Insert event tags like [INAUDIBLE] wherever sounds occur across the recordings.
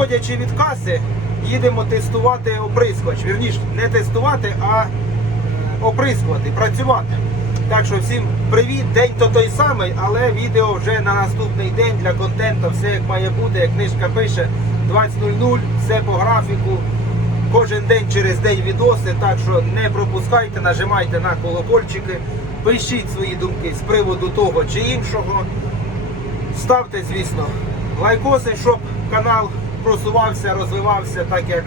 відходячи від каси, їдемо тестувати оприскувач. Вірніше, не тестувати, а е, оприскувати, працювати. Так що всім привіт, день то той самий, але відео вже на наступний день для контенту, все як має бути, як книжка пише 20.00, все по графіку. Кожен день через день відоси, так що не пропускайте, нажимайте на колокольчики, пишіть свої думки з приводу того чи іншого. Ставте, звісно, лайкоси, щоб канал просувався, розвивався, так як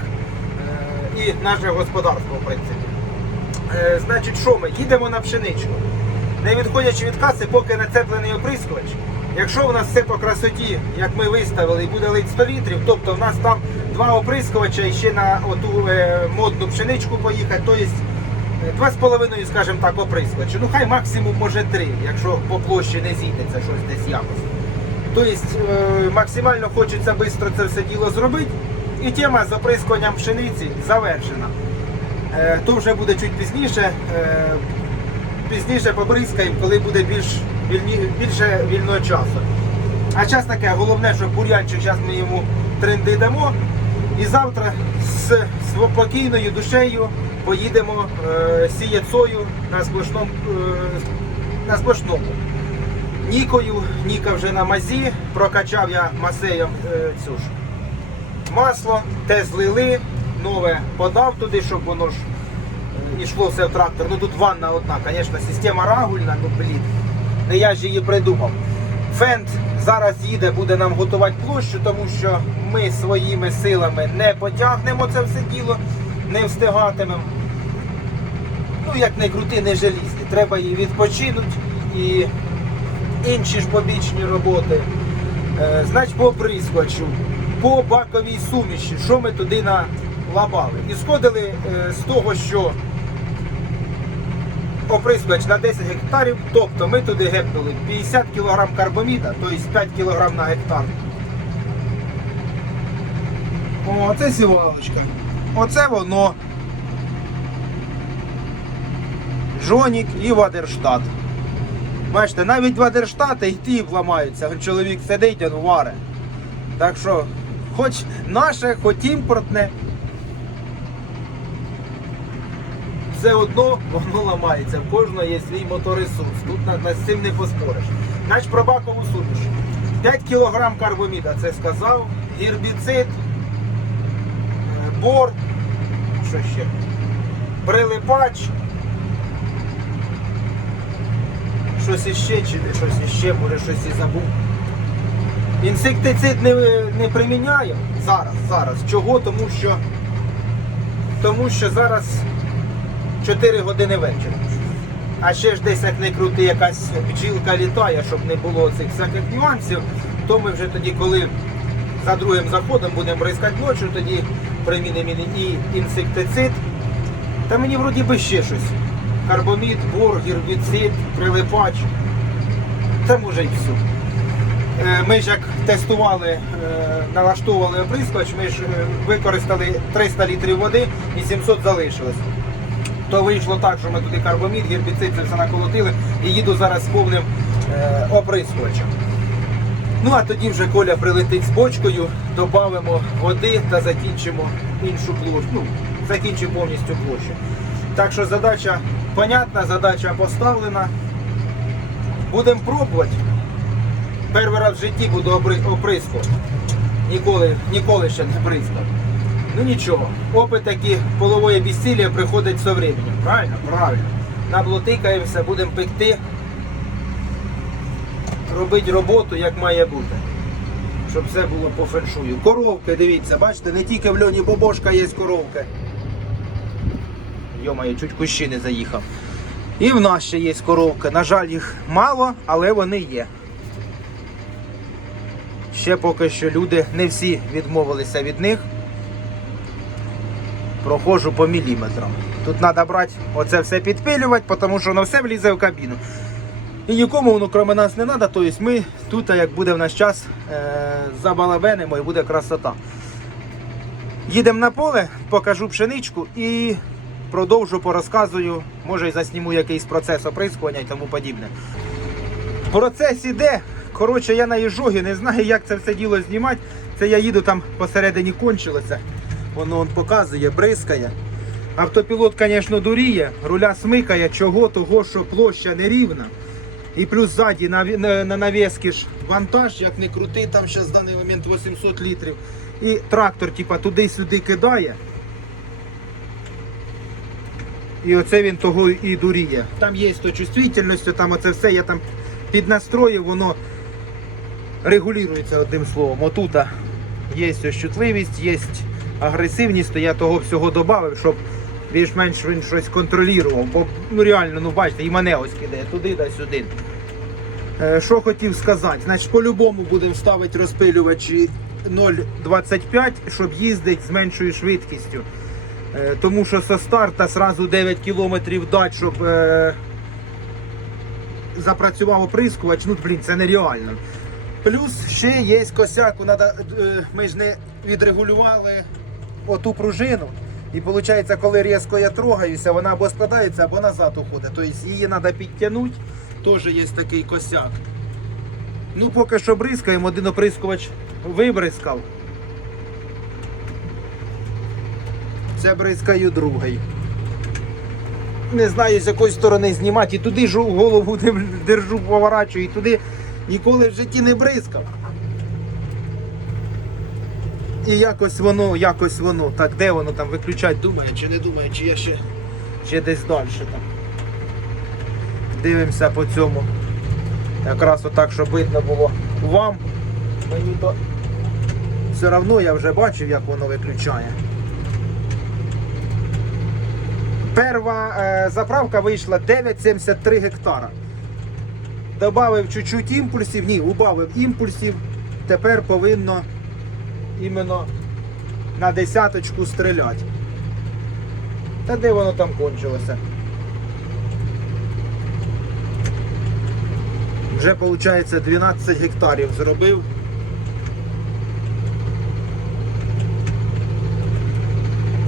е, і наше господарство, в принципі. Е, значить, що ми? Їдемо на пшеничку. Не відходячи від каси, поки нацеплений оприскувач. Якщо в нас все по красоті, як ми виставили, і буде лить 100 літрів, тобто в нас там два оприскувача і ще на оту е, модну пшеничку поїхати, то є два з половиною, скажімо так, оприскувачі. Ну хай максимум може три, якщо по площі не зійдеться щось десь якось. Тобто е, максимально хочеться швидко це все діло зробити. І тема з оприскуванням пшениці завершена. Е, То вже буде чуть пізніше. Е, Пізніше побризкаємо, коли буде більш вільні, більше вільного часу. А час таке, головне, що бур'янчик, зараз ми йому тренди дамо. І завтра з спокійною душею поїдемо е, сіяти сою на сплошному, е, на сплошному. Нікою, Ніка вже на мазі, прокачав я масеєм е, цю ж масло, те злили, нове подав туди, щоб воно ж е, йшло все в трактор. Ну тут ванна одна, звісно, система рагульна, ну блін. Не я ж її придумав. Фенд зараз їде, буде нам готувати площу, тому що ми своїми силами не потягнемо це все діло, не встигатимемо. Ну, як не крути, не желізні. Треба її відпочинути і інші ж побічні роботи. Е, значить, по оприскувачу, по баковій суміші, що ми туди налабали. І сходили е, з того, що оприскувач на 10 гектарів, тобто ми туди гепнули 50 кг карбоміда, тобто 5 кг на гектар. О, це сівалочка. Оце воно. Жонік і Вадерштат. Бачите, навіть Вадерштати і ті вламаються. Чоловік сидить, він варе. Так що, хоч наше, хоч імпортне, все одно воно ламається. В кожного є свій моторесурс. Тут на, на з цим не поспориш. Значить про бакову суміш. 5 кг карбоміда, це сказав. Гербіцид, е, бор, що ще? Прилипач. Щось іще чи не щось іще, може щось і забув. Інсектицид не, не приміняємо зараз, зараз. Чого? Тому що, тому що зараз 4 години вечора. А ще ж десь як не крути, якась бджілка літає, щоб не було цих всяких нюансів, то ми вже тоді, коли за другим заходом будемо бризкати ночі, тоді примінимо і інсектицид. Та мені вроді би ще щось. Карбомід, бор, гербіцид, прилипач. Це може і все. Е, Ми ж як тестували, е, налаштовували оприскувач, ми ж е, використали 300 літрів води і 700 залишилось. То вийшло так, що ми туди карбомід, гербіцид, це все наколотили і їду зараз з повним оприскувачем. Ну а тоді вже Коля прилетить з бочкою, додамо води та закінчимо іншу площу. Ну, закінчимо повністю площу. Так що задача понятна, задача поставлена. Будемо пробувати. Перший раз в житті буду оприскувати. Ніколи, ніколи ще не бризкав. Ну нічого, опит такі полової безсилля приходить з временем. Правильно? Правильно. Наблотикаємося, будемо пекти, робити роботу, як має бути. Щоб все було по феншую. Коровки, дивіться, бачите, не тільки в льоні Бобошка є коровки. Йомає, чуть кущі не заїхав. І в нас ще є коровки. На жаль, їх мало, але вони є. Ще поки що люди не всі відмовилися від них. Проходжу по міліметрам. Тут треба брати оце все підпилювати, тому що воно все влізе в кабіну. І нікому воно крім нас не треба, тобто ми тут, як буде в наш час, е- забалабенимо і буде красота. Їдемо на поле, покажу пшеничку і продовжу порозказую, може і засніму якийсь процес оприскування і тому подібне. Процес іде. Коротше, я на їжогі, не знаю, як це все діло знімати. Це я їду там посередині кончилося. Воно он показує, бризкає. Автопілот, звісно, дуріє, руля смикає, чого, того, що площа нерівна. І плюс ззаді на, на, на навіски ж вантаж, як не крути, там зараз в даний момент 800 літрів. І трактор, типа, туди-сюди кидає. І оце він того і дуріє. Там є то чувствительність, там оце все, я там піднастроїв, воно регулюється одним словом. Отута є ось чутливість, є агресивність, то я того всього додав, щоб більш-менш він щось контролював. Бо ну реально, ну бачите, і мене ось кидає туди да сюди. Е, Що хотів сказати? Значить, по-любому будемо ставити розпилювачі 0,25, щоб їздити з меншою швидкістю. Е, Тому що со старта сразу 9 кілометрів дати, щоб е, запрацював оприскувач, ну блін, це нереально. Плюс ще є косяк, надо, е, ми ж не відрегулювали оту пружину. І виходить, коли різко я трогаюся, вона або складається, або назад уходить. Тобто її треба підтягнути, теж є такий косяк. Ну, поки що бризкаємо, один оприскувач вибризкав. Це бризкаю другий. Не знаю, з якої сторони знімати. І туди ж голову держу, поворачую, і туди ніколи в житті не бризкав. І якось воно, якось воно. Так, де воно там виключать, думає, чи не думає, чи я ще, ще десь далі там. Дивимося по цьому. Якраз отак, щоб видно було вам. Мені то все одно я вже бачив, як воно виключає. Перша е, заправка вийшла 9,73 гектара. Добавив чуть-чуть імпульсів, ні, убавив імпульсів. Тепер повинно іменно на десяточку стріляти. Та де воно там кончилося? Вже виходить 12 гектарів зробив.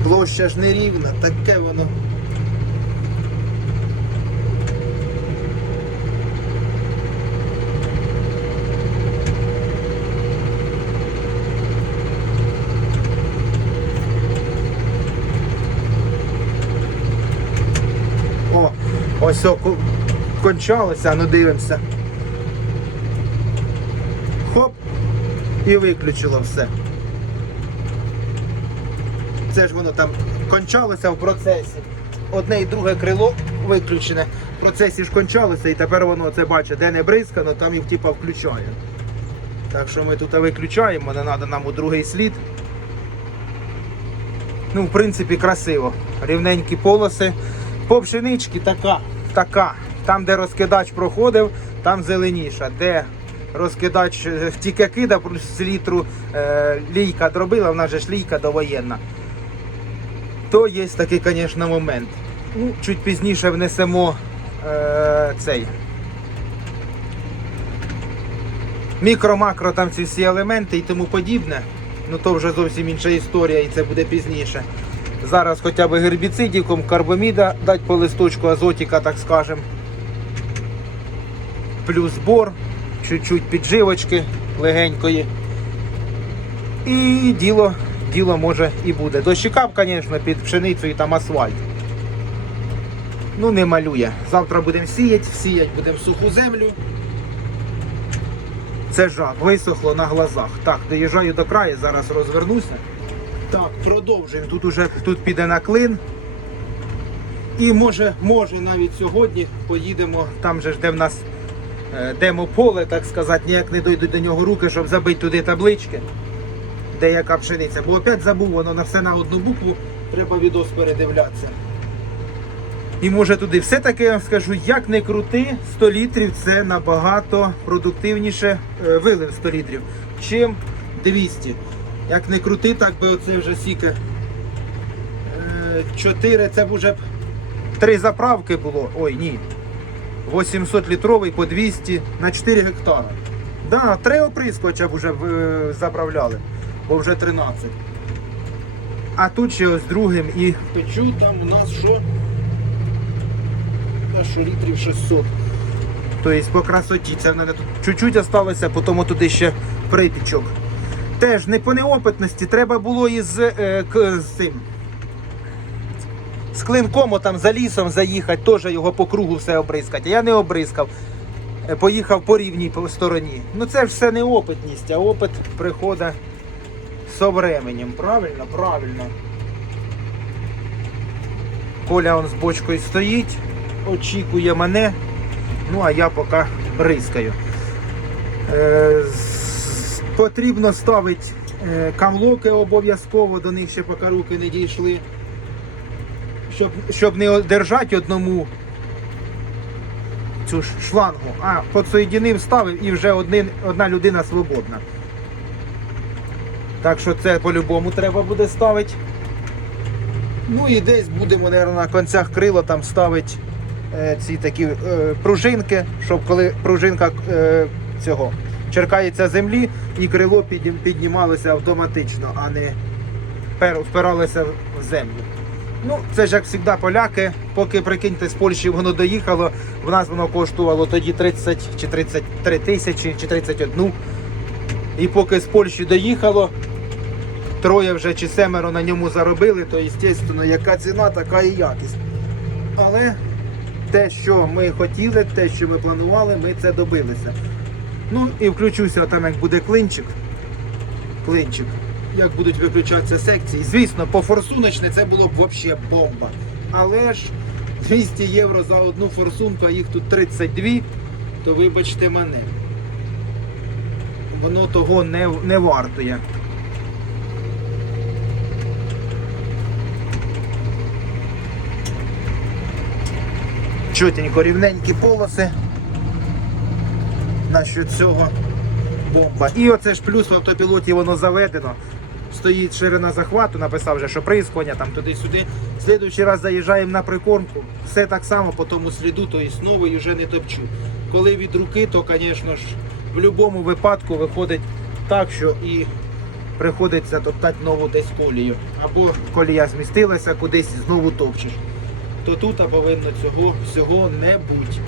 Площа ж нерівна, таке воно. О, ку- кончалося, ну дивимося. Хоп, і виключило все. Це ж воно там кончалося в процесі. Одне і друге крило виключене. В процесі ж кончалося і тепер воно це бачить, де не бризкано, там їх типа включає. Так що ми тут виключаємо, не треба нам у другий слід. Ну, в принципі, красиво. Рівненькі полоси. По пшеничці така, така. Там, де розкидач проходив, там зеленіша. Де розкидач е, тільки кидав, плюс літру е, лійка дробила, вона же ж лійка довоєнна. То є такий, звісно, момент. Ну, чуть пізніше внесемо е, цей. Мікро-макро там ці всі елементи і тому подібне. Ну то вже зовсім інша історія і це буде пізніше. Зараз хоча б гербіцидіком, карбоміда дати по листочку азотіка, так скажем. Плюс бор, чуть-чуть підживочки легенької. І діло, діло може і буде. Дощикав, звісно, під пшеницю і там асфальт. Ну не малює. Завтра будемо сіяти, сіяти будемо суху землю. Це жах, висохло на глазах. Так, доїжджаю до краю, зараз розвернуся. Так, продовжуємо. Тут уже тут піде на клин. І може, може навіть сьогодні поїдемо, там же де в нас е, демо-поле, так сказати, ніяк не дойдуть до нього руки, щоб забити туди таблички, де яка пшениця. Бо опять забув, воно на все на одну букву, треба відос передивлятися. І може туди все-таки я вам скажу, як не крути, 100 літрів це набагато продуктивніше е, вилив 100 літрів, чим 200. Як не крути, так би оце вже сіки 4, це б уже три заправки було. Ой, ні. 800 літровий по 200 на 4 гектара. Да, три оприскувача б вже е, заправляли, бо вже 13. А тут ще ось другим і печу там у нас що? Та що літрів 600. Тобто по красоті це в мене тут чуть-чуть залишилося, потім туди ще припічок теж не по неопитності, треба було із е, к- з цим. З клинком там за лісом заїхати, теж його по кругу все обризкати. А я не обризкав. Е, Поїхав по рівній стороні. Ну це ж все неопитність, а опит приходить з временем. Правильно, правильно. Коля он з бочкою стоїть, очікує мене. Ну а я поки бризкаю. Е, потрібно ставити е, камлоки обов'язково, до них ще поки руки не дійшли. Щоб, щоб не держати одному цю шлангу, а подсоєдинив, ставив і вже один, одна людина свободна. Так що це по-любому треба буде ставити. Ну і десь будемо, мабуть, на концях крила там ставити е, ці такі е, пружинки, щоб коли пружинка е, цього черкається землі і крило піднімалося автоматично, а не впиралося в землю. Ну, це ж як завжди поляки, поки прикиньте, з Польщі воно доїхало, в нас воно коштувало тоді 30 чи 33 тисячі чи 31. І поки з Польщі доїхало, троє вже чи семеро на ньому заробили, то, звісно, яка ціна, така і якість. Але те, що ми хотіли, те, що ми планували, ми це добилися. Ну і включуся там, як буде клинчик. Клинчик. Як будуть виключатися секції. Звісно, по форсуночне це було б взагалі бомба. Але ж 200 євро за одну форсунку, а їх тут 32, то вибачте мене. Воно того не, не вартує. Чотенько рівненькі полоси. Насчет цього бомба. І оце ж плюс в автопілоті воно заведено. Стоїть ширина захвату, написав вже, що прискування там туди-сюди. Слідуючий раз заїжджаємо на прикормку, все так само по тому сліду, то і новий вже не топчу. Коли від руки, то, звісно ж, в будь-якому випадку виходить так, що і приходиться топтати нову десь колію. Або колія змістилася, кудись знову топчеш. То тут повинно цього всього не бути.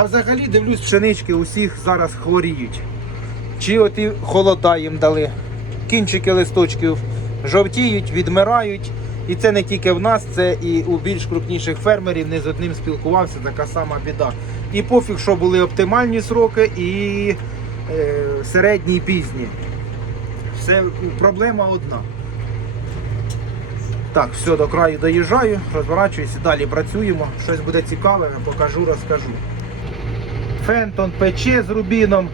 А взагалі дивлюсь, пшенички усіх зараз хворіють. Чи оті холода їм дали. Кінчики листочків жовтіють, відмирають. І це не тільки в нас, це і у більш крупніших фермерів. Не з одним спілкувався, така сама біда. І пофіг, що були оптимальні сроки, і е, середні, і пізні. Все, проблема одна. Так, все, до краю доїжджаю, розворачуюся, далі працюємо. Щось буде цікаве, покажу, розкажу. Фентон пече з рубіном.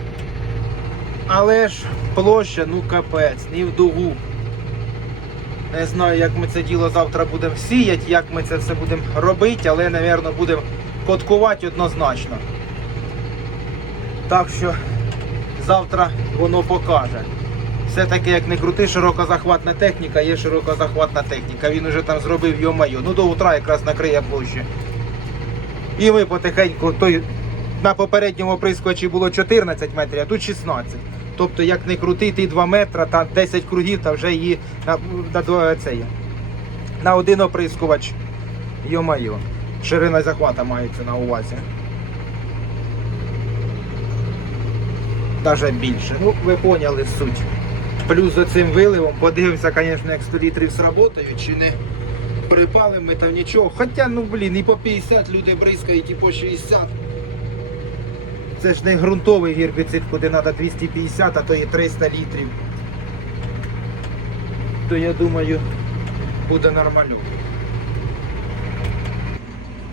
Але ж площа, ну капець, ні в дугу. Не знаю, як ми це діло завтра будемо сіяти, як ми це все будемо робити, але, мабуть, будемо коткувати однозначно. Так що завтра воно покаже. Все-таки, як не крути, широкозахватна техніка, є широкозахватна техніка. Він уже там зробив йо-майо. Ну до утра якраз накриє площу. І ми потихеньку, той на попередньому оприскувачі було 14 метрів, а тут 16. Тобто, як не крутити 2 метри, та 10 кругів, та вже її на, на, два- це є. на один оприскувач. Йо-майо. Ширина захвата мається на увазі. Даже більше. Ну, ви поняли суть. Плюс за цим виливом, подивимося, звісно, як 100 літрів сработають чи не. Припали ми там нічого. Хоча, ну блін, і по 50 люди бризкають, і по 60. Це ж не ґрунтовий гербіцид, куди треба 250, а то і 300 літрів. То я думаю, буде нормально.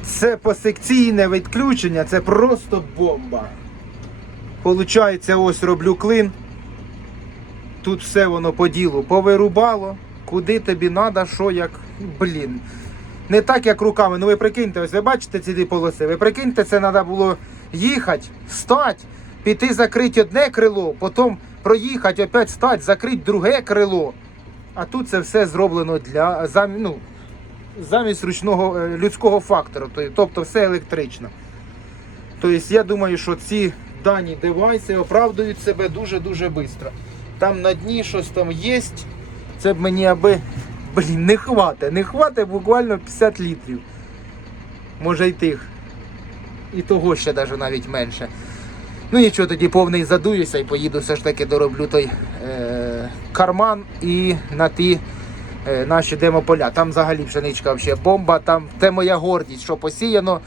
Це посекційне відключення, це просто бомба. Получається, ось роблю клин. Тут все воно по ділу повирубало. Куди тобі треба, що як. Блін. Не так, як руками. Ну ви прикиньте, ось ви бачите ці дві полоси. Ви прикиньте, це треба було їхати, стати, піти закрити одне крило, потім проїхати, опять стати, закрити друге крило. А тут це все зроблено для ну, замість ручного е, людського фактору, тобто все електрично. Тобто я думаю, що ці дані девайси оправдують себе дуже-дуже швидко. Там на дні щось там є. Це б мені аби. Блін, не хватить. Не хватить буквально 50 літрів. Може й тих. І того ще навіть менше. Ну нічого, тоді повний задуюся і поїду все ж таки дороблю той е, карман і на ті е, наші демополя. Там взагалі пшеничка взагалі бомба, там це моя гордість, що посіяно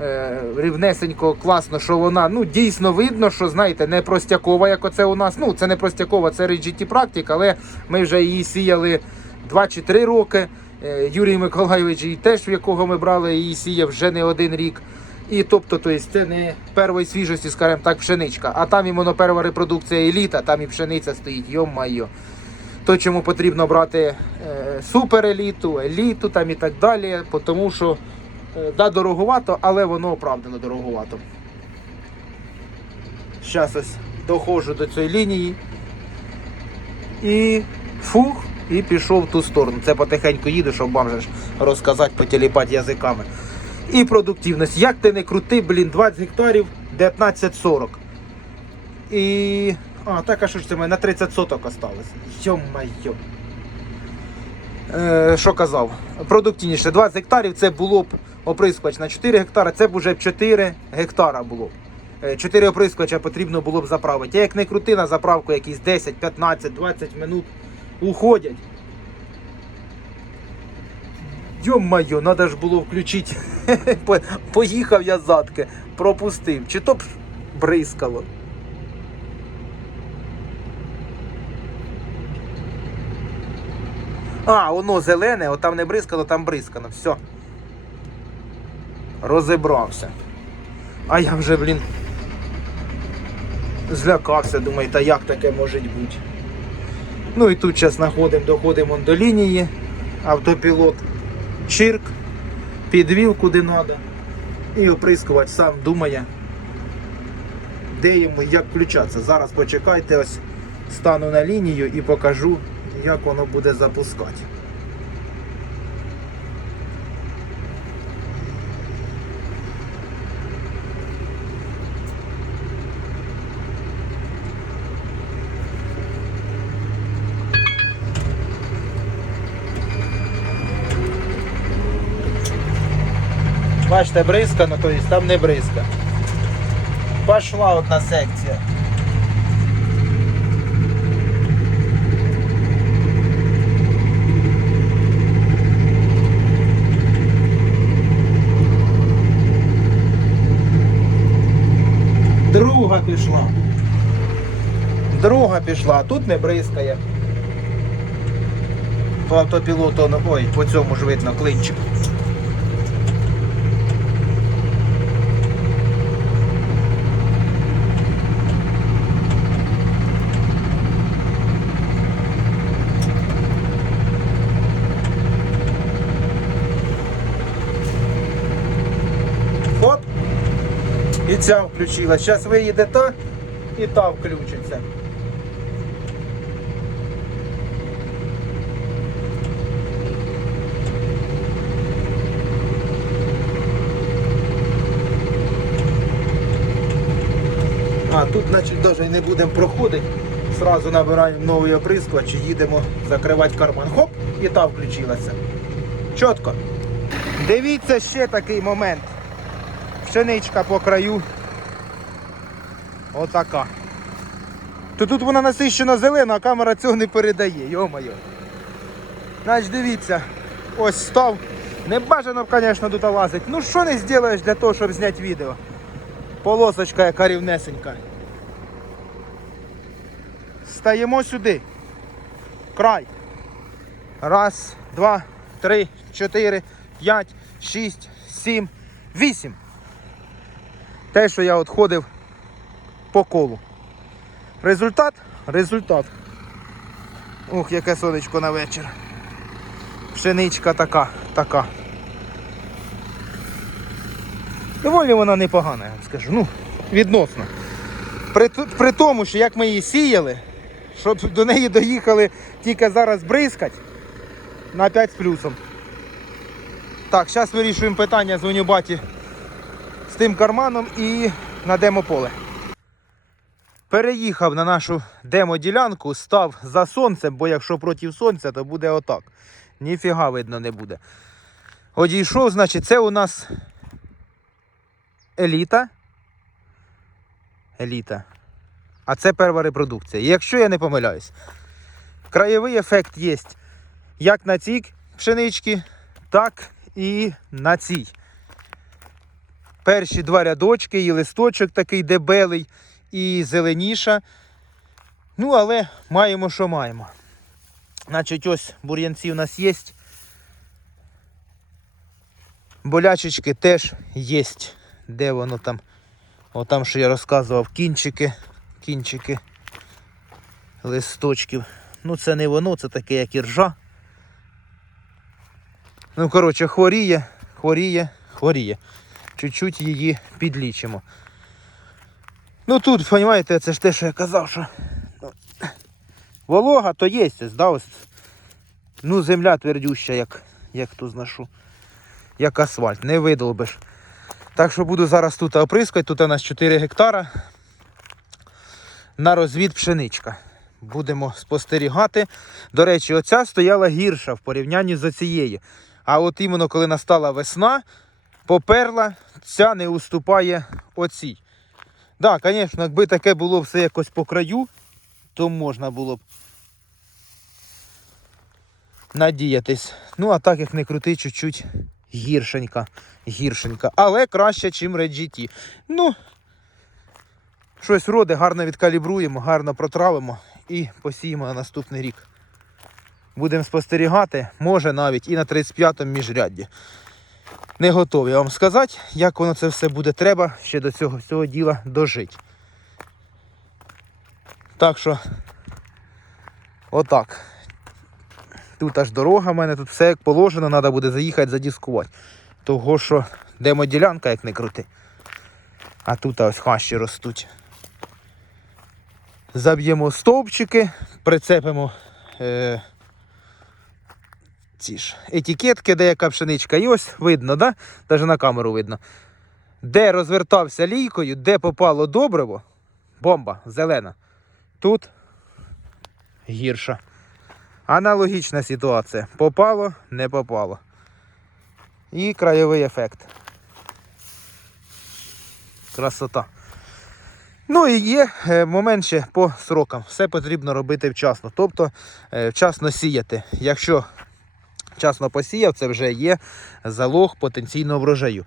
е, рівнесенько, класно, що вона ну дійсно видно, що знаєте, не простякова, як оце у нас. Ну, це не простякова, це GT практик, але ми вже її сіяли 2 чи 3 роки. Е, Юрій Миколайович, і теж в якого ми брали, її сіяв вже не один рік. І тобто, то есть, це не першої свіжості, скажімо так, пшеничка. А там іменно перша репродукція еліта, там і пшениця стоїть, йо-майо. То, чому потрібно брати е, супереліту, еліту там і так далі, тому що е, да, дороговато, але воно оправдано дороговато. Зараз ось доходжу до цієї лінії. І фух, і пішов в ту сторону. Це потихеньку їду, щоб вам же розказати, потіліпати язиками. І продуктивність. Як ти не крути, блін, 20 гектарів 19,40. І. А, так а що ж це мене на 30 соток осталось. Йо-майо. Е, що казав? Продуктивніше, 20 гектарів це було б оприскувач на 4 гектари, це б уже б 4 гектара було. б. 4 оприскувача потрібно було б заправити. А як не крути на заправку якісь 10, 15, 20 минут уходять. Йо-майо, треба ж було включити. [LAUGHS] Поїхав я задки, пропустив. Чи то б бризкало. А, воно зелене, отам не бризкало, там бризкано. Все. Розібрався. А я вже, блін. Злякався, думаю, та як таке може бути. Ну і тут зараз знаходимо, доходимо до лінії. Автопілот чирк, підвів куди треба. І оприскувач сам думає, де йому як включатися. Зараз почекайте, ось стану на лінію і покажу, як воно буде запускати. Бачите, бризка, ну то там не бризка. Пошла одна секція. Друга пішла. Друга пішла, а тут не бризкає. По автопілоту, ой, по цьому ж видно клинчик. Оп. І ця включилась. Зараз виїде та і та включиться. А, тут, значить, навіть не будемо проходити. Сразу набираємо новий оприскувач і їдемо закривати карман. Хоп, і та включилася. Чітко. Дивіться ще такий момент. Пшеничка по краю. Отака. То тут вона насищена зелена, а камера цього не передає, йо-моє. Значить, дивіться, ось став. Не бажано, звісно, тут лазить. Ну що не зробиш для того, щоб зняти відео? Полосочка яка рівнесенька. Стаємо сюди. Край. Раз, два, три, чотири, п'ять, шість, сім, вісім. Те, що я отходив по колу. Результат? Результат. Ух, яке сонечко на вечір. Пшеничка така, така. Доволі вона непогана, я вам скажу. Ну, відносно. При, при тому, що як ми її сіяли, щоб до неї доїхали тільки зараз бризкать на 5 з плюсом. Так, зараз вирішуємо питання, дзвоню баті з тим карманом і на демополе. Переїхав на нашу демоділянку, став за сонцем, бо якщо проти сонця, то буде отак. Ніфіга видно не буде. Одійшов, значить, це у нас еліта. еліта. А це перша репродукція. Якщо я не помиляюсь, краєвий ефект є як на цій пшеничці, так і на цій. Перші два рядочки, і листочок такий дебелий, і зеленіша. Ну, але маємо, що маємо. Значить, ось бур'янці у нас є. Болячечки теж є. Де воно там? О, там, що я розказував, кінчики, кінчики листочків. Ну, це не воно, це таке, як іржа. Ну, коротше, хворіє, хворіє, хворіє. Чуть-чуть її підлічимо. Ну тут, розумієте, це ж те, що я казав, що волога то є, да, ось. Ну, земля твердюща, як, як ту знашу. Як асфальт, не видолбиш. Так що буду зараз тут оприскати, тут у нас 4 гектара. На розвід пшеничка. Будемо спостерігати. До речі, оця стояла гірша в порівнянні з оцією. А от іменно коли настала весна, поперла, ця не уступає оцій. Так, да, звісно, якби таке було все якось по краю, то можна було б надіятись. Ну, а так як не крути, чуть-чуть гіршенька. Гіршенька. Але краще, ніж Red GT. Ну, щось вроде, гарно відкалібруємо, гарно протравимо і посіємо на наступний рік. Будемо спостерігати, може навіть і на 35-му міжрядді. Не готові вам сказати, як воно це все буде. Треба ще до цього всього діла дожити. Так що, отак. Тут аж дорога в мене, тут все як положено, треба буде заїхати задіскувати. Того, що демоділянка, як не крути. А тут ось хащі ростуть. Заб'ємо стовпчики, прицепимо е, ці ж етикетки, де яка пшеничка. І ось видно, да? Навіть на камеру видно. Де розвертався лійкою, де попало добриво, бомба зелена. Тут гірша. Аналогічна ситуація. Попало, не попало. І краєвий ефект. Красота. Ну і є е, момент ще по срокам. Все потрібно робити вчасно. Тобто е, вчасно сіяти. Якщо вчасно посіяв, це вже є залог потенційного врожаю.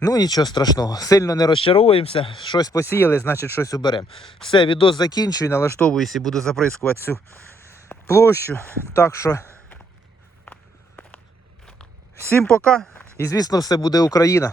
Ну нічого страшного, сильно не розчаровуємося, щось посіяли, значить щось уберемо. Все, відос закінчую, налаштовуюся і буду заприскувати цю площу. Так що всім пока. І звісно, все буде Україна.